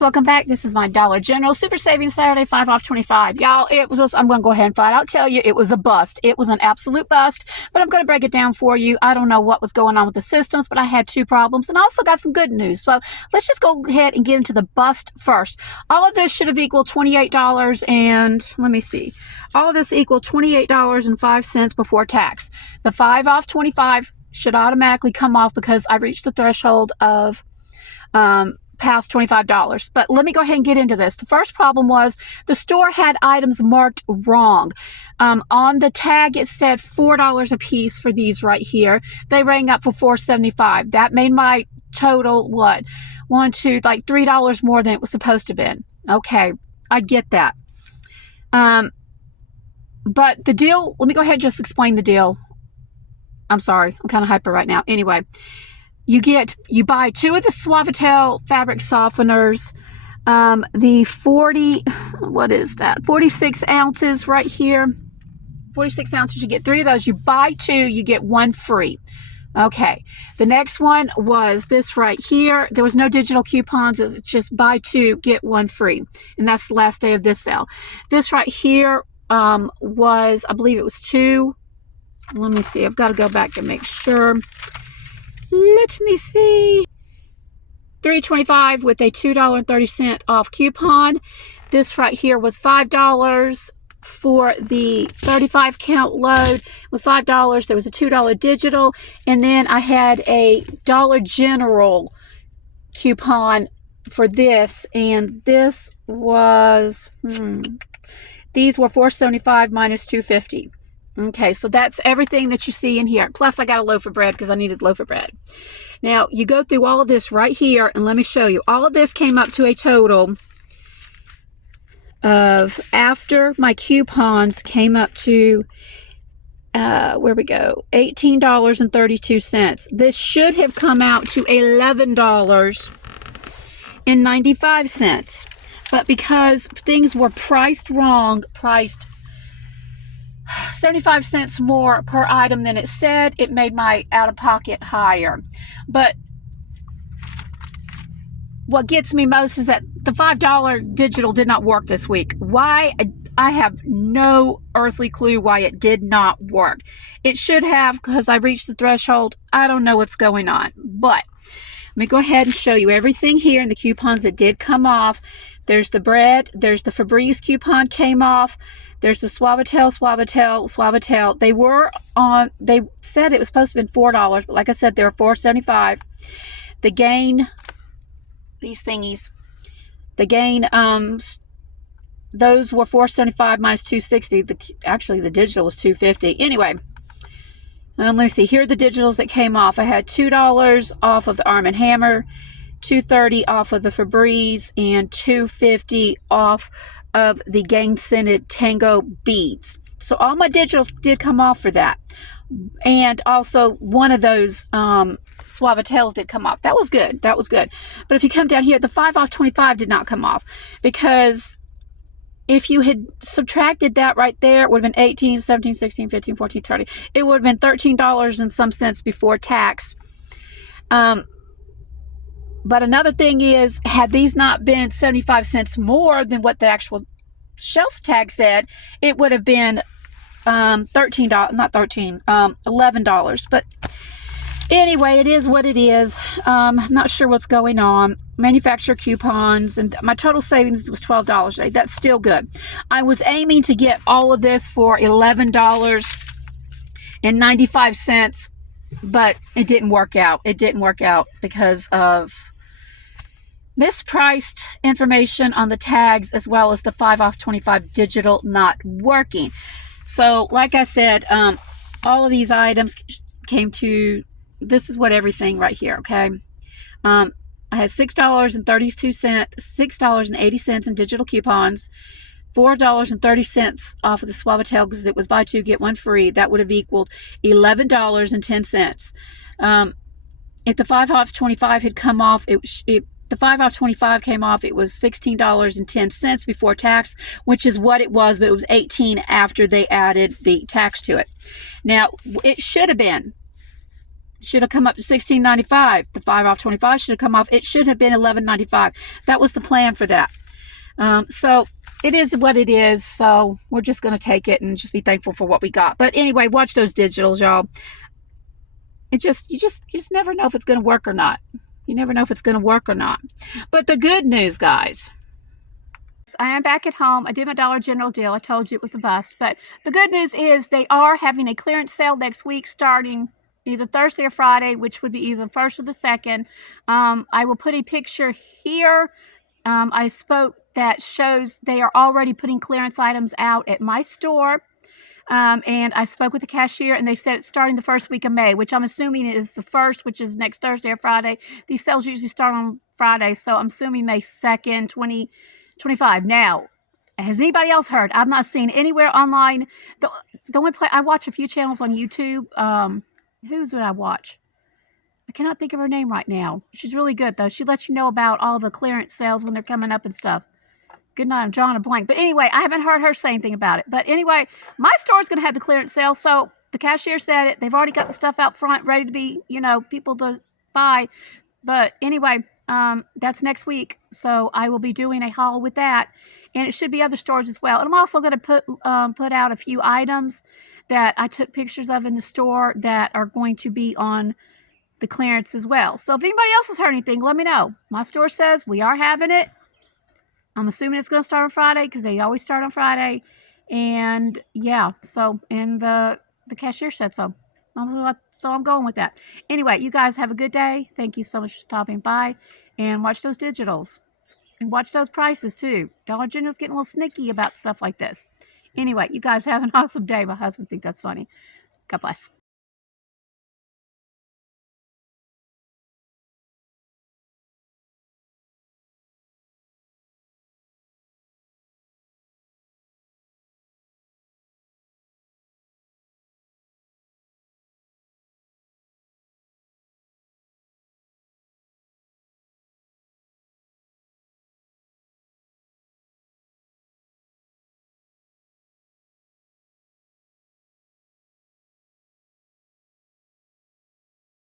Welcome back. This is my Dollar General Super Savings Saturday 5 off 25. Y'all, I'm going to go ahead and flat out tell you it was a bust. It was an absolute bust, but I'm going to break it down for you. I don't know what was going on with the systems, but I had two problems, and I also got some good news. So let's just go ahead and get into the bust first. All of this should have equaled $28 and let me see. All of this equaled $28.05 before tax. The 5 off 25 should automatically come off because I reached the threshold of past $25. But let me go ahead and get into this. The first problem was the store had items marked wrong. On the tag, it said $4 a piece for these right here. They rang up for $4.75. That made my total, what? Like $3 more than it was supposed to have been. Okay, I get that. But the deal, let me go ahead and just explain the deal. I'm sorry, I'm kind of hyper right now. Anyway, you buy two of the Suavitel fabric softeners, the 46 ounces right here, 46 ounces, you get 3 of those. You buy 2, you get 1 free. Okay, the next one was this right here. There was no digital coupons. It's just buy 2, get 1 free. And that's the last day of this sale. This right here was, I believe it was 2. Let me see. I've got to go back and make sure. Let me see. $3.25 with a $2.30 off coupon. This right here was $5 for the 35 count load. It was $5. There was a $2 digital. And then I had a Dollar General coupon for this. And this was, these were $4.75 minus $2.50. Okay, so that's everything that you see in here. Plus, I got a loaf of bread because I needed a loaf of bread. Now, you go through all of this right here, and let me show you. All of this came up to a total of, after my coupons came up to, where we go, $18.32. This should have come out to $11.95. But because things were priced wrong, priced 75 cents more per item than it said, it made my out-of-pocket higher. But what gets me most is that the $5 digital did not work this week. Why? I have no earthly clue why it did not work. It should have, because I reached the threshold. I don't know what's going on. But let me go ahead and show you everything here in the coupons that did come off. There's the bread. There's the Febreze coupon came off. There's the Suavitel. They were on, they said it was supposed to have been $4, but like I said, they were $4.75. The Gain, these thingies, the Gain, those were $4.75 minus $2.60. Actually, the digital was $2.50. Anyway, let me see. Here are the digitals that came off. I had $2 off of the Arm & Hammer, $2.30 off of the Febreze, and $2.50 off of the Gain Scented Tango beads. So all my digitals did come off for that. And also one of those Suavitels did come off. That was good. That was good. But if you come down here, the 5 off 25 did not come off, because if you had subtracted that right there, it would have been 18, 17, 16, 15, 14, 30. It would have been $13 and some cents before tax. But another thing is, had these not been 75 cents more than what the actual shelf tag said, it would have been $11. But anyway, it is what it is. I'm not sure what's going on. Manufacturer coupons, and my total savings was $12 a day. That's still good. I was aiming to get all of this for $11.95, but it didn't work out. It didn't work out because of mispriced information on the tags, as well as the 5 off 25 digital not working. So like I said, all of these items came to, this is what everything right here, okay? I had $6.32, $6.80 in digital coupons, $4.30 off of the Suavitel because it was buy 2, get 1 free. That would have equaled $11.10. If the 5 off 25 had come off, the 5 off 25 came off, it was $16.10 before tax, which is what it was, but it was $18 after they added the tax to it. Now, it should have been should have come up to $16.95. The 5 off 25 should have come off. It should have been $11.95. That was the plan for that. So it is what it is. So we're just going to take it and just be thankful for what we got. But anyway, watch those digitals, y'all. You just never know if it's going to work or not. You never know if it's going to work or not. But the good news, guys, I am back at home. I did my Dollar General deal. I told you it was a bust. But the good news is they are having a clearance sale next week starting either Thursday or Friday, which would be either the 1st or the 2nd. I will put a picture here. I spoke that shows they are already putting clearance items out at my store. And I spoke with the cashier, and they said it's starting the first week of May, which I'm assuming is the 1st, which is next Thursday or Friday. These sales usually start on Friday, so I'm assuming May 2nd, 2025. Now, has anybody else heard? I've not seen anywhere online. The only place I watch a few channels on YouTube. Who's would I watch? I cannot think of her name right now. She's really good, though. She lets you know about all the clearance sales when they're coming up and stuff. Good night, I'm drawing a blank. But anyway, I haven't heard her say anything about it. But anyway, my store is going to have the clearance sale. So the cashier said it. They've already got the stuff out front ready to be, people to buy. But anyway, that's next week. So I will be doing a haul with that. And it should be other stores as well. And I'm also going to put out a few items that I took pictures of in the store that are going to be on the clearance as well. So if anybody else has heard anything, let me know. My store says we are having it. I'm assuming it's going to start on Friday because they always start on Friday. And yeah, and the cashier said so. So I'm going with that. Anyway, you guys have a good day. Thank you so much for stopping by. And watch those digitals. And watch those prices too. Dollar General's getting a little sneaky about stuff like this. Anyway, you guys have an awesome day. My husband thinks that's funny. God bless.